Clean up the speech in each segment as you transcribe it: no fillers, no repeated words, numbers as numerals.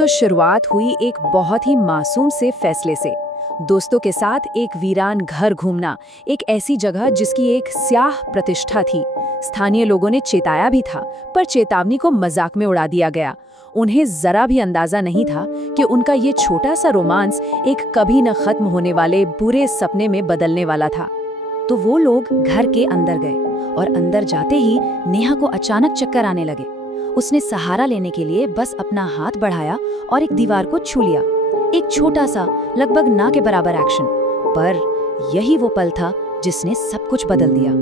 तो शुरुआत हुई एक बहुत ही मासूम से फैसले से। दोस्तों के साथ एक वीरान घर घूमना, एक ऐसी जगह जिसकी एक स्याह प्रतिष्ठा थी। स्थानीय लोगों ने चेताया भी था, पर चेतावनी को मजाक में उड़ा दिया गया। उन्हें जरा भी अंदाजा नहीं था कि उनका ये छोटा सा रोमांस एक कभी न खत्म होने वाले बुरे सपने में बदलने वाला था। तो वो लोग घर के अंदर गए और अंदर जाते ही नेहा को अचानक चक्कर आने लगे। उसने सहारा लेने के लिए बस अपना हाथ बढ़ाया और एक दीवार को छू लिया। एक छोटा सा, लगभग ना के बराबर एक्शन, पर यही वो पल था जिसने सब कुछ बदल दिया।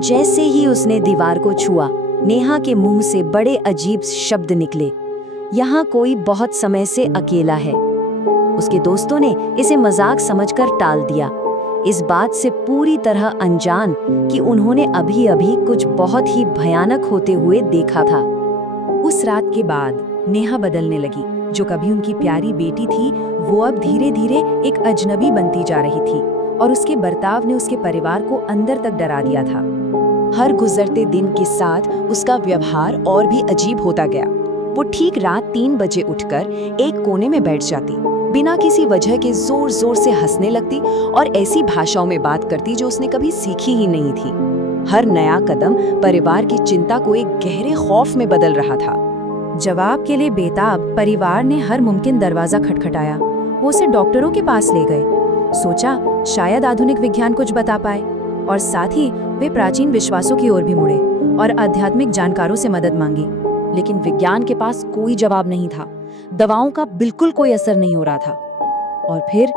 जैसे ही उसने दीवार को छुआ, नेहा के मुंह से बड़े अजीब शब्द निकले। यहाँ कोई बहुत समय से अकेला है। उसके दोस्तों ने इसे मजाक समझकर टाल दिया, इस बात से पूरी तरह अनजान कि उन्होंने अभी अभी कुछ बहुत ही भयानक होते हुए देखा था। उस रात के बाद नेहा बदलने लगी। जो कभी उनकी प्यारी बेटी थी, वो अब धीरे धीरे एक अजनबी बनती जा रही थी और उसके बर्ताव ने उसके परिवार को अंदर तक डरा दिया था। हर गुजरते दिन के साथ उसका व्यवहार और भी अजीब होता गया। वो ठीक रात 3 बजे उठकर एक कोने में बैठ जाती, बिना किसी वजह के जोर जोर से हंसने लगती और ऐसी भाषाओं में बात करती जो उसने कभी सीखी ही नहीं थी। हर नया कदम परिवार की चिंता को एक गहरे खौफ में बदल रहा था। जवाब के लिए बेताब परिवार ने हर मुमकिन दरवाजा खटखटाया। वो उसे डॉक्टरों के पास ले गए। सोचा शायद आधुनिक विज्ञान कुछ बता पाए, और साथ ही वे प्राचीन विश्वासों की ओर भी मुड़े और आध्यात्मिक जानकारों से मदद मांगी। लेकिन विज्ञान के पास कोई जवाब नहीं था। दवाओं का बिल्कुल कोई असर नहीं हो रहा था। और फिर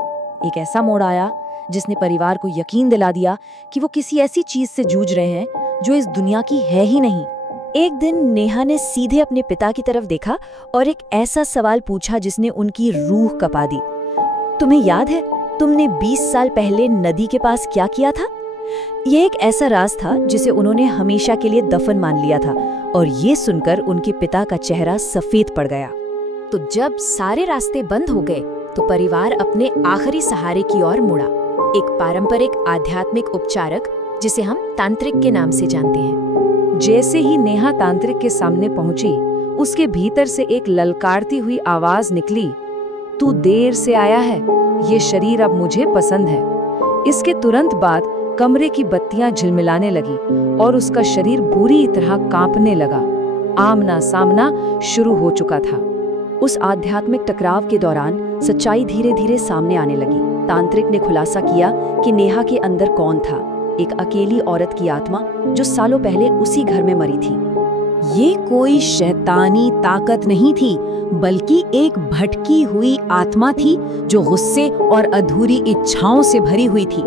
एक ऐसा मोड़ आया जिसने परिवार को यकीन दिला दिया कि वो किसी ऐसी चीज से जूझ रहे हैं जो इस दुनिया की है ही नहीं। एक दिन नेहा ने सीधे अपने पिता की तरफ देखा और एक ऐसा सवाल पूछा जिसने उनकी रूह कपा दी। तुम्हें याद है तुमने 20 साल पहले नदी के पास क्या किया था? यह एक ऐसा राज था जिसे उन्होंने हमेशा के लिए दफन मान लिया था, और ये सुनकर उनके पिता का चेहरा सफेद पड़ गया। तो जब सारे रास्ते बंद हो गए तो परिवार अपने आखिरी सहारे की ओर मुड़ा, एक पारंपरिक आध्यात्मिक उपचारक जिसे हम तांत्रिक के नाम से जानते हैं। जैसे ही नेहा तांत्रिक के सामने पहुंची, उसके भीतर से एक ललकारती हुई आवाज निकली, तू देर से आया है, ये शरीर अब मुझे पसंद है। इसके तुरंत बाद कमरे की बत्तियां झिलमिलाने लगी और उसका शरीर बुरी तरह कांपने लगा। आमना सामना शुरू हो चुका था। उस आध्यात्मिक टकराव के दौरान सच्चाई धीरे धीरे सामने आने लगी। तांत्रिक ने खुलासा किया कि नेहा के अंदर कौन था, एक अकेली औरत की आत्मा जो सालों पहले उसी घर में मरी थी। ये कोई शैतानी ताकत नहीं थी, बल्कि एक भटकी हुई आत्मा थी जो गुस्से और अधूरी इच्छाओं से भरी हुई थी।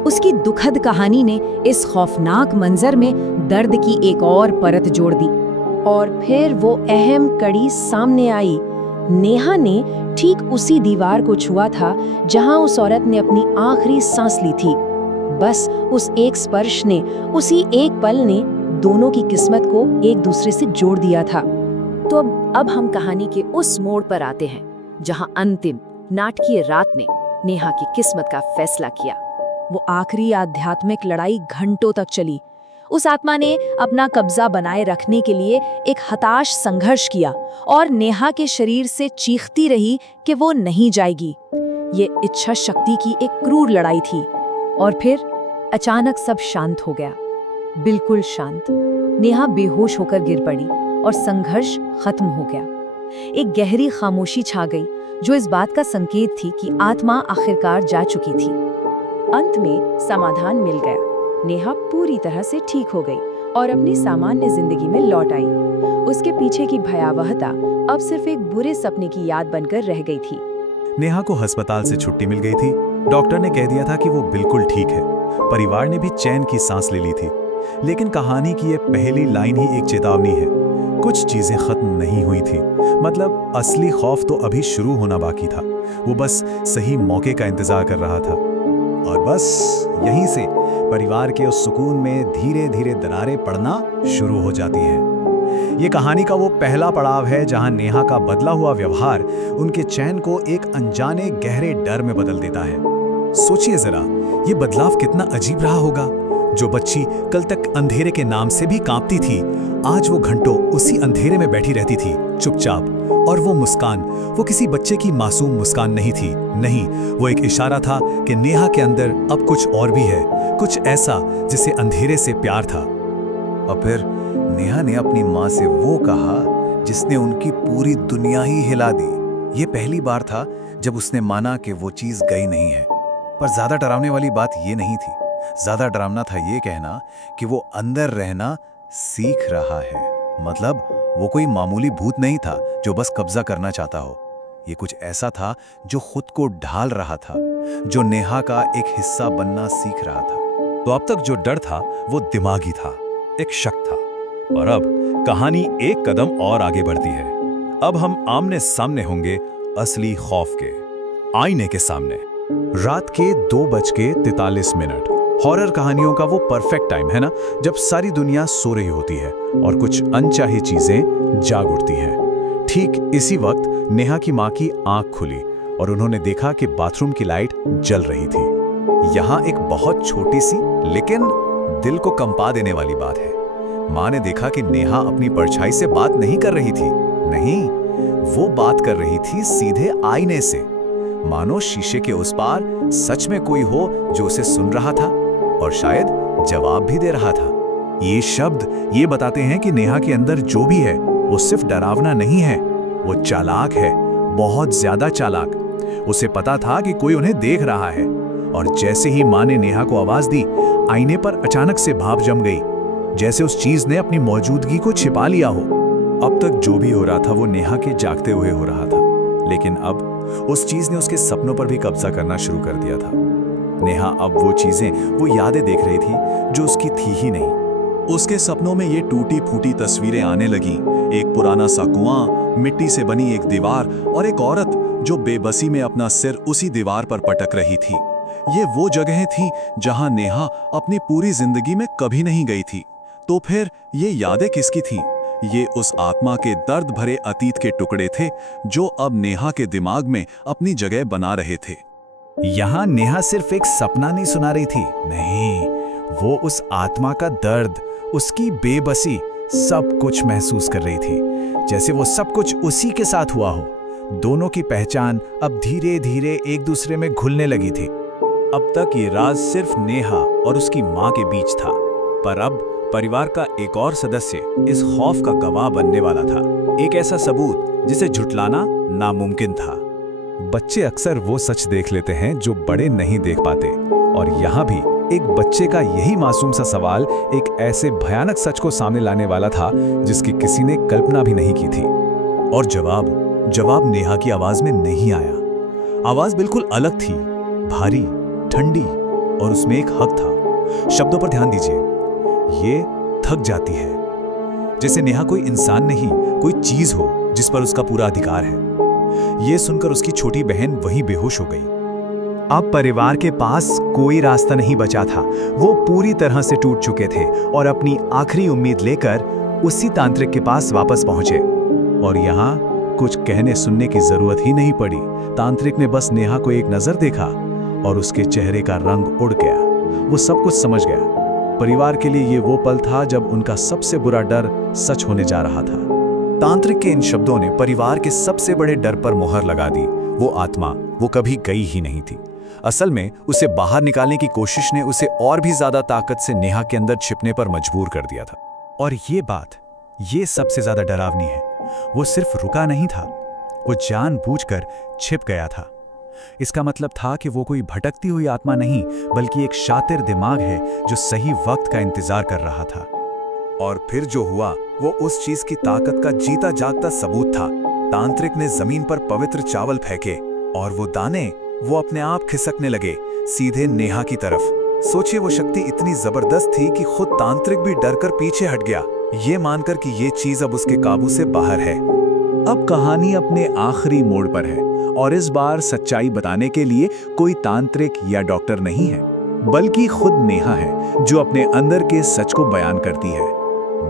उसकी दुखद कहानी ने इस खौफनाक मंजर में दर्द की एक और परत जोड़ दी। और फिर वो अहम कड़ी सामने आई। नेहा ने ठीक उसी दीवार को छुआ था जहां उस औरत ने अपनी आखिरी सांस ली थी। बस उस एक स्पर्श ने, उसी एक पल ने दोनों की किस्मत को एक दूसरे से जोड़ दिया था। तो अब हम कहानी के उस मोड़ पर आते हैं जहां अंतिम नाटकीय रात ने नेहा की किस्मत का फैसला किया। वो आखिरी आध्यात्मिक लड़ाई घंटों तक चली। उस आत्मा ने अपना कब्जा बनाए रखने के लिए एक हताश संघर्ष किया और नेहा के शरीर से चीखती रही कि वो नहीं जाएगी। ये इच्छा शक्ति की एक क्रूर लड़ाई थी। और फिर अचानक सब शांत हो गया, बिल्कुल शांत। नेहा बेहोश होकर गिर पड़ी और संघर्ष खत्म हो गया। एक गहरी खामोशी छा गई जो इस बात का संकेत थी कि आत्मा आखिरकार जा चुकी थी। अंत में समाधान मिल गया। नेहा पूरी तरह से ठीक हो गई और अपनी सामान्य जिंदगी में लौट आई। उसके पीछे की भयावहता अब सिर्फ एक बुरे सपने की याद बनकर रह गई थी। नेहा को अस्पताल से छुट्टी मिल गई थी। डॉक्टर ने कह दिया था कि वो बिल्कुल ठीक है। परिवार ने भी चैन की सांस ले ली थी। लेकिन कहानी की ये पहली लाइन ही एक चेतावनी है। कुछ चीजें खत्म नहीं हुई थी। मतलब असली खौफ तो अभी शुरू होना बाकी था। वो बस सही मौके का इंतजार कर रहा था। और बस यहीं से परिवार के उस सुकून में धीरे धीरे दरारें पड़ना शुरू हो जाती हैं। ये कहानी का वो पहला पड़ाव है जहां नेहा का बदला हुआ व्यवहार उनके चैन को एक अनजाने गहरे डर में बदल देता है। सोचिए जरा, ये बदलाव कितना अजीब रहा होगा। जो बच्ची कल तक अंधेरे के नाम से भी कांपती थी, आज वो घंटों उसी अंधेरे में बैठी रहती थी, चुपचाप। और वो मुस्कान, वो किसी बच्चे की मासूम मुस्कान नहीं थी, नहीं, वो एक इशारा था कि नेहा के अंदर अब कुछ और भी है, कुछ ऐसा जिसे अंधेरे से प्यार था। और फिर नेहा ने अपनी माँ से वो कहा जिसने उनकी पूरी दुनिया ही हिला दी। ये पहली बार था जब उसने माना कि वो चीज़ गई नहीं है। पर ज़्यादा डरावने वाली बात ये नहीं थी, ज़्यादा डरावना था ये कहना कि वो अंदर रहना सीख रहा है। मतलब वो कोई मामूली भूत नहीं था जो बस कब्जा करना चाहता हो। ये कुछ ऐसा था जो खुद को ढाल रहा था, जो नेहा का एक हिस्सा बनना सीख रहा था। तो अब तक जो डर था वो दिमागी था, एक शक था। और अब कहानी एक कदम और आगे बढ़ती है। अब हम आमने सामने होंगे असली खौफ के, आईने के सामने। रात के 2:43। हॉरर कहानियों का वो परफेक्ट टाइम है ना, जब सारी दुनिया सो रही होती है और कुछ अनचाही चीजें जाग उठती हैं। ठीक इसी वक्त नेहा की माँ की आंख खुली और उन्होंने देखा कि बाथरूम की लाइट जल रही थी। यहाँ एक बहुत छोटी सी लेकिन दिल को कंपा देने वाली बात है। माँ ने देखा कि नेहा अपनी परछाई से बात नहीं कर रही थी, नहीं, वो बात कर रही थी सीधे आईने से। मानो शीशे के उस पार सच में कोई हो जो उसे सुन रहा था और शायद जवाब भी दे रहा था। ये शब्द ये बताते हैं कि नेहा के अंदर जो भी है वो सिर्फ डरावना नहीं है, वो चालाक है, बहुत ज्यादा चालाक। उसे पता था कि कोई उन्हें देख रहा है। और जैसे ही माँ ने नेहा को आवाज दी, आईने पर अचानक से भाप जम गई, जैसे उस चीज ने अपनी मौजूदगी को छिपा लिया हो। अब तक जो भी हो रहा था वो नेहा के जागते हुए हो रहा था, लेकिन अब उस चीज ने उसके सपनों पर भी कब्जा करना शुरू कर दिया था। नेहा अब वो चीजें, वो यादें देख रही थी जो उसकी थी ही नहीं। उसके सपनों में ये टूटी फूटी तस्वीरें आने लगी, एक पुराना सा कुआं, मिट्टी से बनी एक दीवार और एक औरत जो बेबसी में अपना सिर उसी दीवार पर पटक रही थी। ये वो जगहें थी जहां नेहा अपनी पूरी जिंदगी में कभी नहीं गई थी। तो फिर ये यादें किसकी थीं? ये उस आत्मा के दर्द भरे अतीत के टुकड़े थे जो अब नेहा के दिमाग में अपनी जगह बना रहे थे। यहाँ नेहा सिर्फ एक सपना नहीं सुना रही थी, नहीं, वो उस आत्मा का दर्द, उसकी बेबसी, सब कुछ महसूस कर रही थी, जैसे वो सब कुछ उसी के साथ हुआ हो। दोनों की पहचान अब धीरे धीरे एक दूसरे में घुलने लगी थी। अब तक ये राज सिर्फ नेहा और उसकी माँ के बीच था, पर अब परिवार का एक और सदस्य इस खौफ का गवाह बनने वाला था, एक ऐसा सबूत जिसे झुटलाना नामुमकिन था। बच्चे अक्सर वो सच देख लेते हैं जो बड़े नहीं देख पाते, और यहाँ भी एक बच्चे का यही मासूम सा सवाल एक ऐसे भयानक सच को सामने लाने वाला था जिसकी किसी ने कल्पना भी नहीं की थी। और जवाब नेहा की आवाज में नहीं आया। आवाज बिल्कुल अलग थी, भारी, ठंडी, और उसमें एक हक था। शब्दों पर ध्यान दीजिए, ये थक जाती है, जैसे नेहा कोई इंसान नहीं, कोई चीज हो जिस पर उसका पूरा अधिकार है। ये सुनकर उसकी छोटी बहन वहीं बेहोश हो गई। अब परिवार के पास कोई रास्ता नहीं बचा था, वो पूरी तरह से टूट चुके थे और अपनी आखिरी उम्मीद लेकर उसी तांत्रिक के पास वापस पहुंचे। और यहाँ कुछ कहने सुनने की जरूरत ही नहीं पड़ी। तांत्रिक ने बस नेहा को एक नजर देखा और उसके चेहरे का रंग उड़ गया। वो सब कुछ समझ गया। परिवार के लिए ये वो पल था जब उनका सबसे बुरा डर सच होने जा रहा था। तांत्रिक के इन शब्दों ने परिवार के सबसे बड़े डर पर मोहर लगा दी। वो आत्मा, वो कभी गई ही नहीं थी। असल में उसे बाहर निकालने की कोशिश ने उसे और भी ज्यादा ताकत से नेहा के अंदर छिपने पर मजबूर कर दिया था। और ये बात, ये सबसे ज्यादा डरावनी है, वो सिर्फ रुका नहीं था, वो जानबूझकर छिप गया था। इसका मतलब था कि वो कोई भटकती हुई आत्मा नहीं, बल्कि एक शातिर दिमाग है जो सही वक्त का इंतजार कर रहा था। और फिर जो हुआ वो उस चीज की ताकत का जीता जागता सबूत था। तांत्रिक ने जमीन पर पवित्र चावल फेंके और वो दाने, वो अपने आप खिसकने लगे, सीधे नेहा की तरफ। सोचिए, वो शक्ति इतनी जबरदस्त थी कि खुद तांत्रिक भी डरकर पीछे हट गया, ये मानकर कि ये चीज अब उसके काबू से बाहर है। अब कहानी अपने आखिरी मोड़ पर है और इस बार सच्चाई बताने के लिए कोई तांत्रिक या डॉक्टर नहीं है, बल्कि खुद नेहा है जो अपने अंदर के सच को बयान करती है।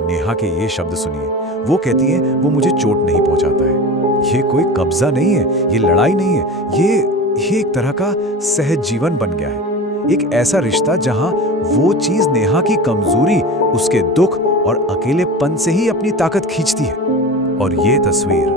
नेहा के ये शब्द सुनिए, वो कहती है, वो मुझे चोट नहीं पहुंचाता है, ये कोई कब्जा नहीं है, ये लड़ाई नहीं है, ये एक तरह का सहज जीवन बन गया है। एक ऐसा रिश्ता जहां वो चीज नेहा की कमजोरी, उसके दुख और अकेलेपन से ही अपनी ताकत खींचती है। और ये तस्वीर,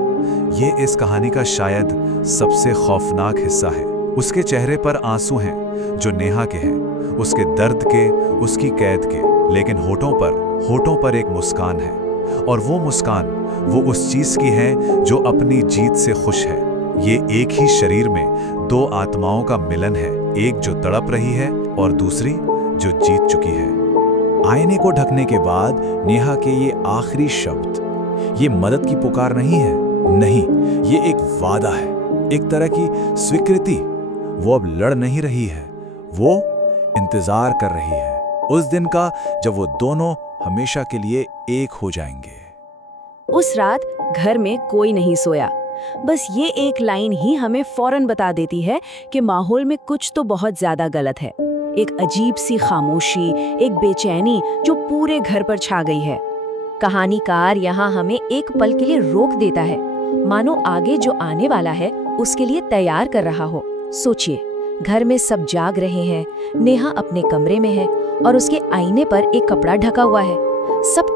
ये इस कहानी का शायद सबसे खौफनाक हिस्सा है। उसके चेहरे पर आंसू हैं जो नेहा के हैं, उसके दर्द के, उसकी कैद के, लेकिन होठों पर एक मुस्कान है। और वो मुस्कान, वो उस चीज की है जो अपनी जीत से खुश है। ये एक ही शरीर में दो आत्माओं का मिलन है, एक जो तड़प रही है और दूसरी जो जीत चुकी है। आईने को ढकने के बाद नेहा के ये आखिरी शब्द, ये मदद की पुकार नहीं है, नहीं, ये एक वादा है, एक तरह की स्वीकृति। वो अब लड़ नहीं रही है, वो इंतजार कर रही है उस दिन का जब वो दोनों हमेशा के लिए एक हो जाएंगे। उस रात घर में कोई नहीं सोया। बस ये एक लाइन ही हमें फौरन बता देती है कि माहौल में कुछ तो बहुत ज्यादा गलत है। एक अजीब सी खामोशी, एक बेचैनी जो पूरे घर पर छा गई है। कहानीकार यहाँ हमें एक पल के लिए रोक देता है, मानो आगे जो आने वाला है उसके लिए तैयार कर रहा हो। सोचिए, घर में सब जाग रहे हैं, नेहा अपने कमरे में है और उसके आईने पर एक कपड़ा ढका हुआ है। सब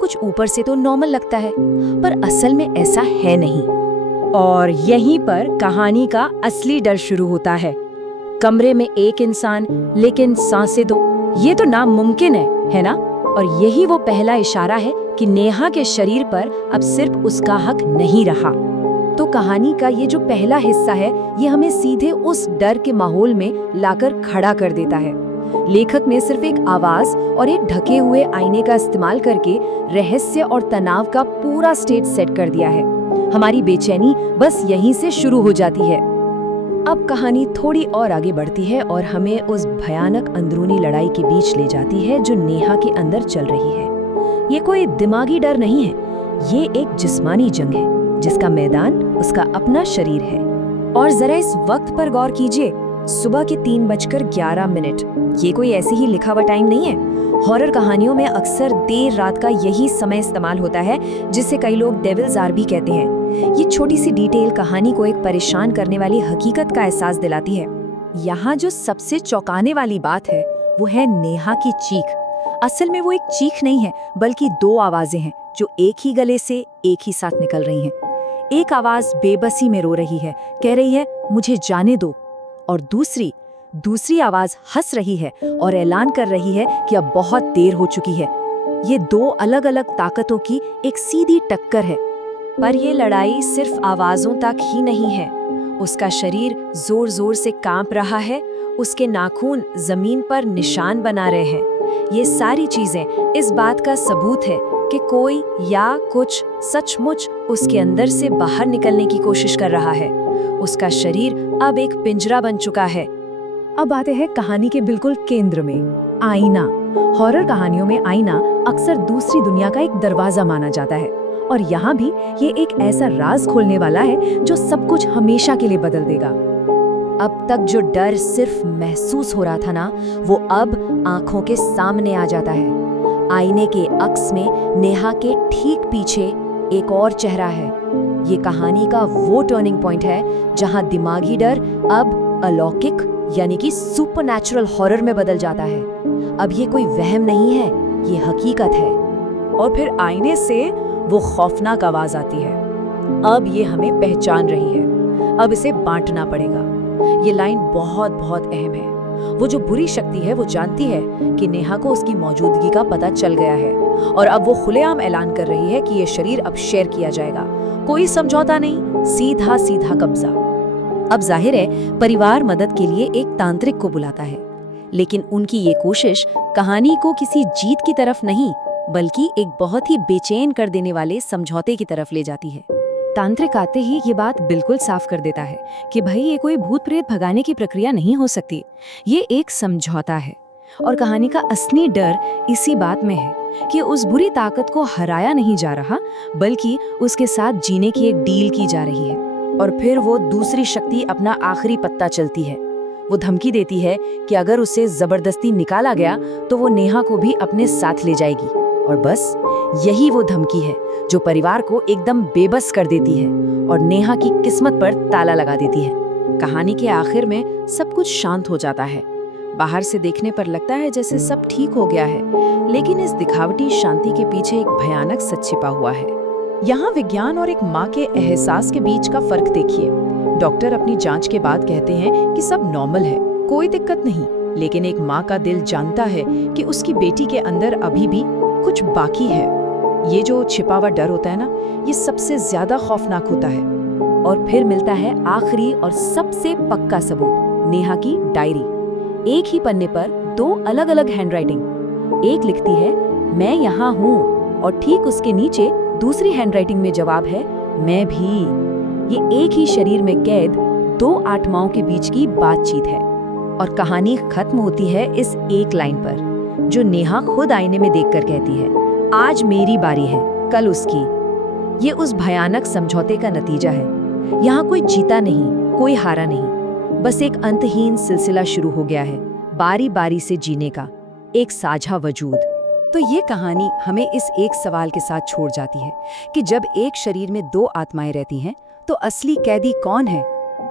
कुछ ऊपर से तो नॉर्मल लगता है, पर असल में ऐसा है नहीं। और यहीं पर कहानी का असली डर शुरू होता है। कमरे में एक इंसान, लेकिन सांसें दो, ये तो नामुमकिन है ना? और यही वो पहला इशारा है कि नेहा के शरीर पर अब सिर्फ उसका हक नहीं रहा। तो कहानी का ये जो पहला हिस्सा है, ये हमें सीधे उस डर के माहौल में लाकर खड़ा कर देता है। लेखक ने सिर्फ एक आवाज और एक ढके हुए आईने का इस्तेमाल करके रहस्य और तनाव का पूरा स्टेज सेट कर दिया है। हमारी बेचैनी बस यहीं से शुरू हो जाती है। अब कहानी थोड़ी और आगे बढ़ती है और हमें उस भयानक अंदरूनी लड़ाई के बीच ले जाती है जो नेहा के अंदर चल रही है। ये कोई दिमागी डर नहीं है, ये एक जिस्मानी जंग है जिसका मैदान उसका अपना शरीर है। और जरा इस वक्त पर गौर कीजिए, सुबह के 3:11। ये कोई ऐसे ही लिखा हुआ टाइम नहीं है। हॉरर कहानियों में अक्सर देर रात का यही समय इस्तेमाल होता है, जिसे कई लोग डेविल्स आवर भी कहते हैं। ये छोटी सी डिटेल कहानी को एक परेशान करने वाली हकीकत का एहसास दिलाती है। यहाँ जो सबसे चौंकाने वाली बात है वो है नेहा की चीख। असल में वो एक चीख नहीं है, बल्कि दो आवाजें हैं जो एक ही गले से एक ही साथ निकल रही हैं। एक आवाज बेबसी में रो रही है, कह रही है मुझे जाने दो, और दूसरी आवाज हंस रही है और ऐलान कर रही है कि अब बहुत देर हो चुकी है। ये दो अलग अलग ताकतों की एक सीधी टक्कर है। पर ये लड़ाई सिर्फ आवाजों तक ही नहीं है। उसका शरीर जोर जोर से कांप रहा है, उसके नाखून जमीन पर निशान बना रहे हैं। ये सारी चीजें इस बात का सबूत है कि कोई या कुछ सचमुच उसके अंदर से बाहर निकलने की कोशिश कर रहा है। उसका शरीर अब एक पिंजरा बन चुका है। अब आते हैं कहानी के बिल्कुल केंद्र में, आईना। हॉरर कहानियों में आईना अक्सर दूसरी दुनिया का एक दरवाजा माना जाता है, और यहाँ भी ये एक ऐसा राज खोलने वाला है जो सब कुछ हमेशा के लिए बदल देगा। अब तक जो डर सिर्फ महसूस हो रहा था ना, वो अब आंखों के सामने आ जाता है। आईने के अक्स में नेहा के ठीक पीछे एक और चेहरा है। ये कहानी का वो टर्निंग पॉइंट है जहां दिमागी डर अब अलौकिक यानी कि सुपरनैचुरल हॉरर में बदल जाता है। अब ये कोई वहम नहीं है, ये हकीकत है। और फिर आईने से वो खौफनाक आवाज आती है। अब ये हमें पहचान रही है, अब इसे बांटना पड़ेगा। ये लाइन बहुत बहुत अहम है। वो जो बुरी शक्ति है वो जानती है कि नेहा को उसकी मौजूदगी का पता चल गया है, और अब वो खुलेआम ऐलान कर रही है कि ये शरीर अब शेयर किया जाएगा। कोई समझौता नहीं, सीधा सीधा कब्जा। अब जाहिर है परिवार मदद के लिए एक तांत्रिक को बुलाता है, लेकिन उनकी ये कोशिश कहानी को किसी जीत की तरफ नहीं, बल्कि एक बहुत ही बेचैन कर देने वाले समझौते की तरफ ले जाती है। तांत्रिक आते ही ये बात बिल्कुल साफ कर देता है कि भाई ये कोई भूत प्रेत भगाने की प्रक्रिया नहीं हो सकती, ये एक समझौता है। और कहानी का असली डर इसी बात में है कि उस बुरी ताकत को हराया नहीं जा रहा, बल्कि उसके साथ जीने की एक डील की जा रही है। और फिर वो दूसरी शक्ति अपना आखिरी पत्ता चलती है। वो धमकी देती है कि अगर उसे जबरदस्ती निकाला गया तो वो नेहा को भी अपने साथ ले जाएगी। और बस यही वो धमकी है जो परिवार को एकदम बेबस कर देती है और नेहा की किस्मत पर ताला लगा देती है। कहानी के आखिर में सब कुछ शांत हो जाता है। बाहर से देखने पर लगता है जैसे सब ठीक हो गया है, लेकिन इस दिखावटी शांति के पीछे एक भयानक सच छिपा हुआ है। यहाँ विज्ञान और एक माँ के एहसास के बीच का फर्क देखिए। डॉक्टर अपनी जांच के बाद कहते हैं कि सब नॉर्मल है, कोई दिक्कत नहीं, लेकिन एक माँ का दिल जानता है कि उसकी बेटी के अंदर अभी भी कुछ बाकी है। ये जो छिपा हुआ डर होता है ना, ये सबसे ज्यादा खौफनाक होता है। और फिर मिलता है आखिरी और सबसे पक्का सबूत, नेहा की डायरी। एक ही पन्ने पर 2 अलग-अलग हैंडराइटिंग। एक लिखती है मैं यहाँ हूँ, और ठीक उसके नीचे दूसरी हैंडराइटिंग में जवाब है मैं भी। ये एक ही शरीर में कैद 2 आत्माओं के बीच की बातचीत है। और कहानी खत्म होती है इस एक लाइन पर, जो नेहा खुद आईने में देखकर कहती है आज मेरी बारी है, कल उसकी। ये उस भयानक समझौते का नतीजा है। यहाँ कोई जीता नहीं, कोई हारा नहीं, बस एक अंतहीन सिलसिला शुरू हो गया है, बारी बारी से जीने का, एक साझा वजूद। तो ये कहानी हमें इस एक सवाल के साथ छोड़ जाती है कि जब एक शरीर में 2 आत्माएं रहती हैं, तो असली कैदी कौन है?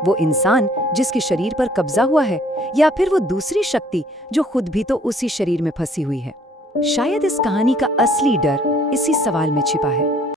वो इंसान जिसके शरीर पर कब्जा हुआ है, या फिर वो दूसरी शक्ति जो खुद भी तो उसी शरीर में फंसी हुई है? शायद इस कहानी का असली डर इसी सवाल में छिपा है।